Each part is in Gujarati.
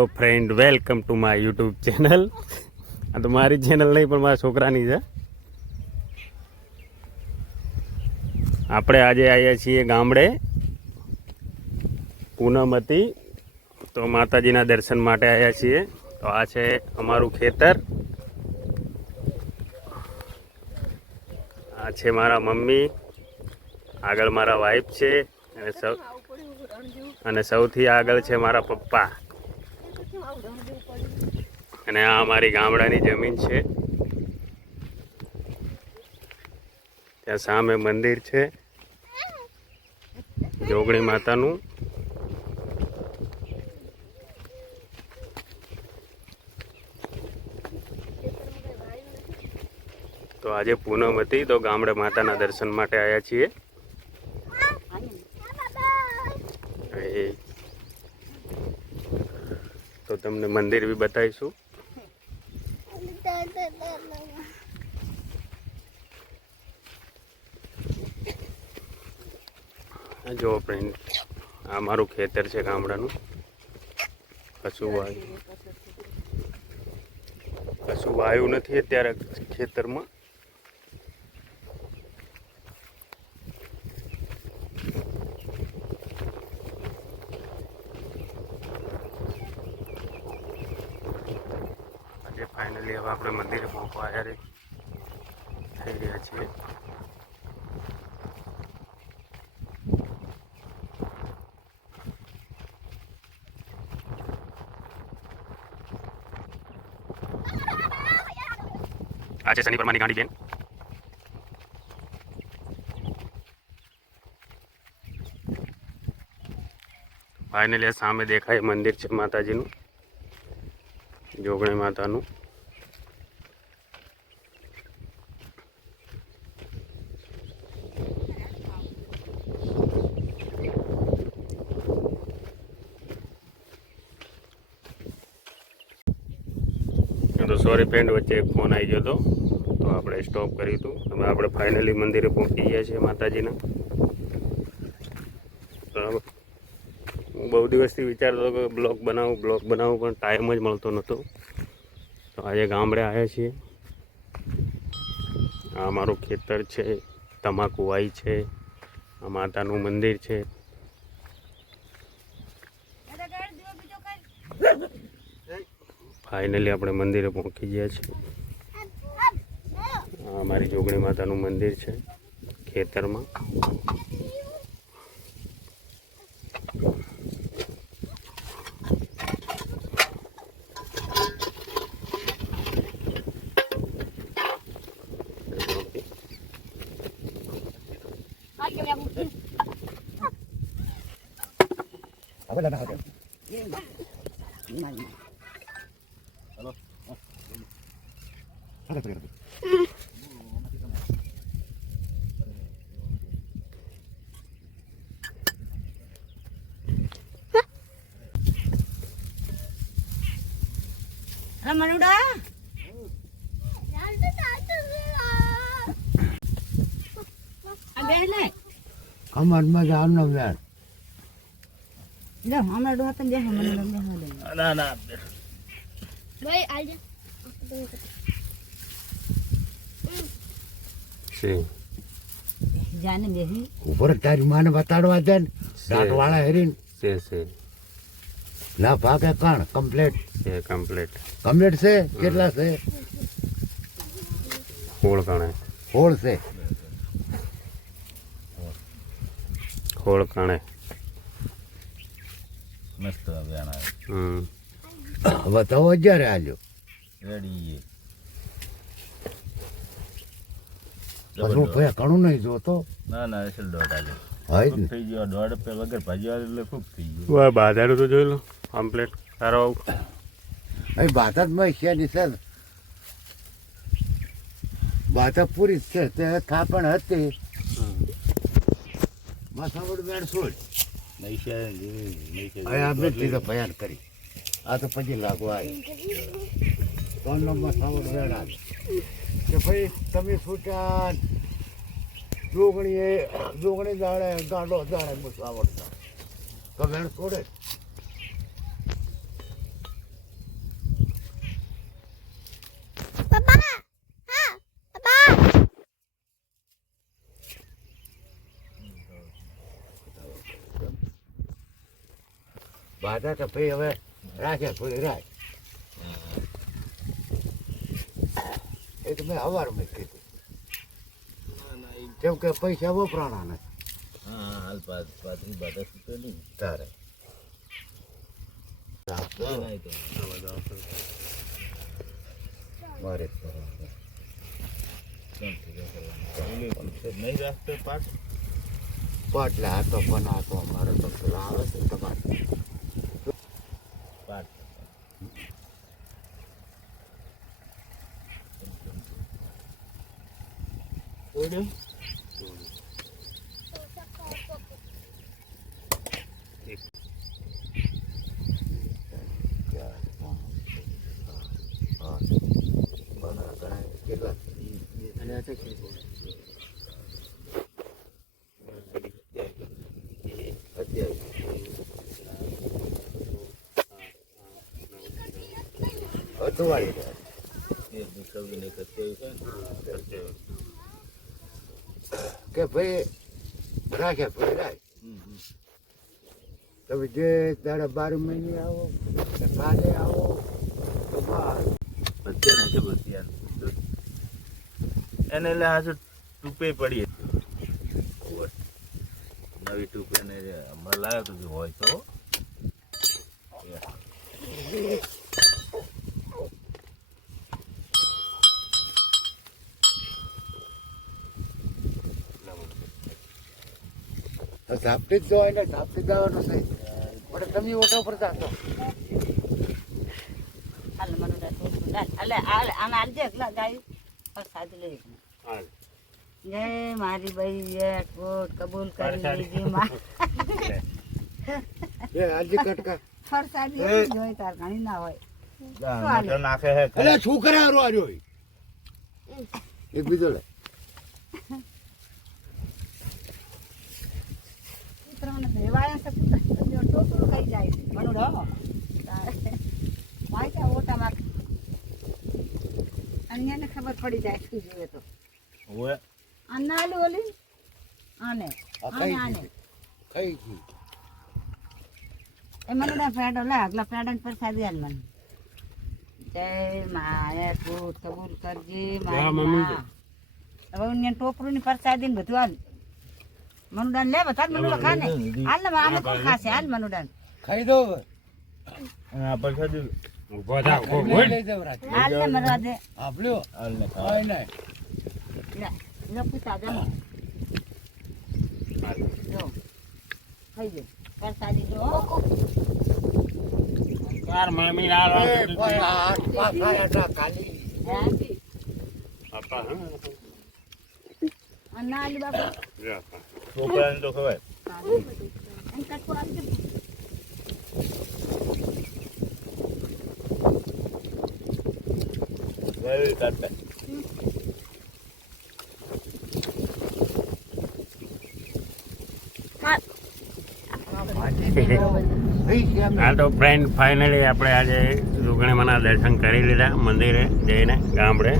તો friend welcome to my YouTube channel. આ તો મારી ચેનલ નહીં પણ મારા છોકરાની છે. આપણે આજે આવ્યા છીએ ગામડે, પૂનમ હતી તો માતાજીના દર્શન માટે આવ્યા છીએ. તો આ છે અમારું ખેતર, આ છે મારા મમ્મી, આગળ મારા વાઈફ છે અને સૌથી આગળ છે મારા પપ્પા. અને આ અમારી ગામડાની જમીન છે. ત્યાં સામે મંદિર છે જોગણી માતાનું. તો આજે પૂનમ હતી તો ગામડે માતાના દર્શન માટે આવ્યા છીએ. તો તમને મંદિર બી બતાવીશું. જો ફ્રેન્ડ, આ મારું ખેતર છે ગામડાનું. કશું વાયું નથી અત્યારે ખેતરમાં. આજે ફાઇનલી હવે આપણે મંદિરે પહોંચવા આવ્યા થઈ રહ્યા છીએ. આજે શનિ પરમાની ગાંડી બેન. ફાઇનલી સામે દેખાય મંદિર છે માતાજીનું, જોગણી માતાનું. તો સોરી ફ્રેન્ડ, વચ્ચે એક ફોન આવી ગયો હતો તો આપણે સ્ટોપ કર્યું હતું. હવે આપણે ફાઇનલી મંદિરે પહોંચી ગયા છીએ માતાજીના. બરાબર, હું બહુ દિવસથી વિચારતો હતો કે બ્લોગ બનાવું પણ ટાઈમ જ મળતો નહોતો. તો આજે ગામડે આવ્યા છીએ. આ મારું ખેતર છે, તમાકુ વાઈ છે, આ માતાનું મંદિર છે. ફાઇનલી આપણે મંદિરે પહોંચી ગયા છીએ. આ મારી જોગણી માતાનું મંદિર છે ખેતરમાં. Ramanuda. Abele. Aman majan na ver. Dah, amna dua tan dia hamana dah. ના. ભાઈ આજે છે જાને બેહી ઉપર તારી માને બતાડવા દે ને દાંત વાળા હેરીન છે ના ભાગે કણ કમ્પ્લીટ છે કમ્પ્લીટ છે. કેટલા છે? 16 કાણે. 16 છે. 16 કાણે મસ્ત વ્યાણા. બતાવો જ્યારે આજો રેડી પછી ભયા ઘણું નહીં જોતો. ના એસલ દોઢ આલે હોય ને થઈ ગયો. 1.5 રૂપિયા વગર ભાજી એટલે ખૂબ થઈ ગયું. વાહ, બાધારું તો જોઈ લો કમ્પ્લીટ. સારો અહીં બાતમાં છે ની સર બાતા પૂરી છે. તે થાપણ હતી માથાવડ બેન છોડ આપણે લીધો ભયાન કરી. આ તો પછી લાગવા આવી 3 નંબર થાવડ બેન આવી કે ભાઈ તમે છૂટા જોગણી દાડે ગાડો દાડે મુસાવડ તો બેન છોડે બાધા તો ભાઈ હવે રાખે થોડી રાખ એ તો મેં સવારમાં જ કીધું કેમ કે પૈસા વપરાણા નથી હા હાલ પાતળી બાધા સૂતો નહીં તારે મારે જ કરવાનું. નહીં રાખતો પાઠ પાટલે આ તો પણ આ તો અમારે તો પેલા આવે છે તમારે પાઠ કેટલા અધવાળી એક દીકરીને કચ્યું છે ને કે ભાઈ રાખે ભાઈ રાખ તમે જે દાડા 12 મહિને આવો કે કાલે આવો તો બસ અત્યારે છે બધી યાર એને એટલે હાજર ટૂપે પડી નવી ટૂપે ને હમણાં લાવ્યો તો જો હોય તો ઝાપટી જ જવાય ને ઝાપટી જવાનું થઈ પણ તમે ઓટો પર જાતો હાલ મનુડા થોડું હાલ હાલે હાલ આને હાલજે એકલા જાય પ્રસાદ લઈ હાલ. જય મારી બાઈ એ કોટ કબૂલ કરી લેજે માં એ આજે કટકા પ્રસાદ જોઈ તાર ઘણી ના હોય મોટો નાખે હે અલે શું કરે આરો આર્યો એક બીજો લે પુત્રને ભેવાયા છે પુત્ર ટોપલું ખાઈ જાય છે મનુડો વાંચા ઓટામાં અન્યને ખબર પડી જાય શું જોઈએ તો ઓએ આને આલું ઓલી આને આને આને ખાઈ ગઈ એ મનુડા પેડો લે આગલા પેડા પર સાદી આલ મને જય માએ કોટ કબૂલ કરજે હા, મારી મમ્મી. માં. હવે ઉન્યન ટોપરું ની પ્રસાદી ને બધું હાલ મનુડા લે બધા મનુડા ખાને હાલ ને આમે કોણ ખાશે હાલ મનુડા ખાઈ દો હવે. આ પરસાદી ઊભો થા, ઊભો લઈ બોલ. લઈ જાવ રાત હાલ ને મરવા દે આપલ્યો હાલ ને ખાય ખાવા નહીં લો પૂછા જમો જો ખાઈ જો પ્રસાદી જો તાર મામી લાલ એ કોઈ હાથ પાછા હતા ખાલી હે આપા હા અન્ના આલી બાપુ જો આપા. છોકરાને તો ખવાય એમ કટકો આપજો વેરી કાટકા થઈ છે એમ હા તો ફ્રેન્ડ ફાઇનલી આપણે આજે રૂગણીમાના દર્શન કરી લીધા મંદિરે જઈને ગામડે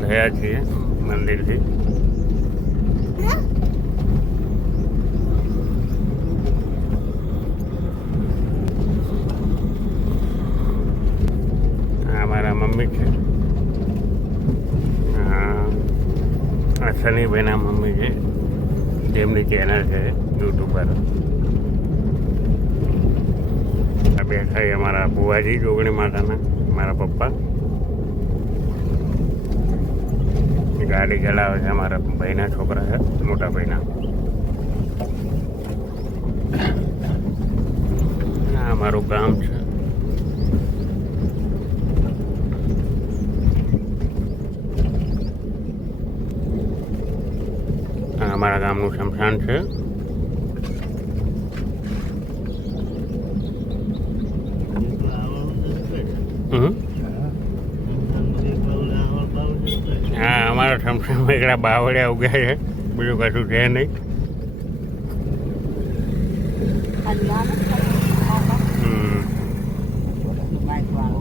ગયા છીએ મંદિરથી આ મારા મમ્મી છે આ શનિભાઈના મમ્મી છે તેમની ચેનલ છે યુટ્યુબ પર આ બેઠા છે અમારા બુવાજી જોગણી માતાના મારા પપ્પા ગાડી ચલાવે છે અમારા ભાઈના છોકરા છે મોટા ભાઈના આ અમારું ગામ છે આ અમારા ગામનું શમશાન છે હા અમારા શમશાનમાં એકડા બાવળિયા ઉગ્યા છે બીજું કશું છે નહીં અલ્લાહ હમ. બાઈક વાળો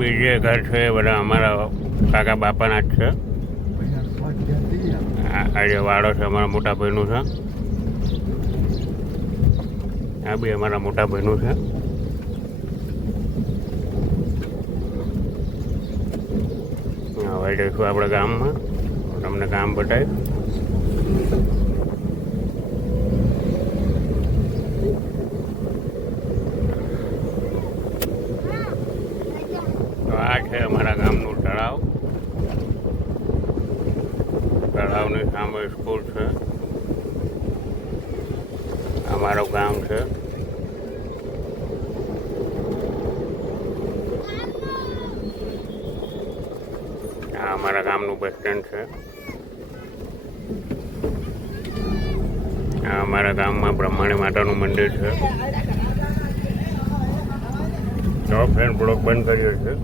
બીજે ઘર છે એ બધા અમારા કાકા બાપાના જ છે. આ જે વાડો છે અમારા મોટા ભાઈનું છે. આ બી અમારા મોટા ભાઈનું છે. હવે જઈશું આપણે ગામમાં, તમને ગામ બતાવીશ. તો આ છે અમારા ગામનું તળાવ. તળાવની સામે સ્કૂલ છે. અમારું ગામ છે. આ અમારા ગામનું બસ સ્ટેન્ડ છે. આ અમારા ગામમાં બ્રહ્માણી માતાનું મંદિર છે. તો ફ્રેન્ડ બ્લોગ બંધ કર્યો છે.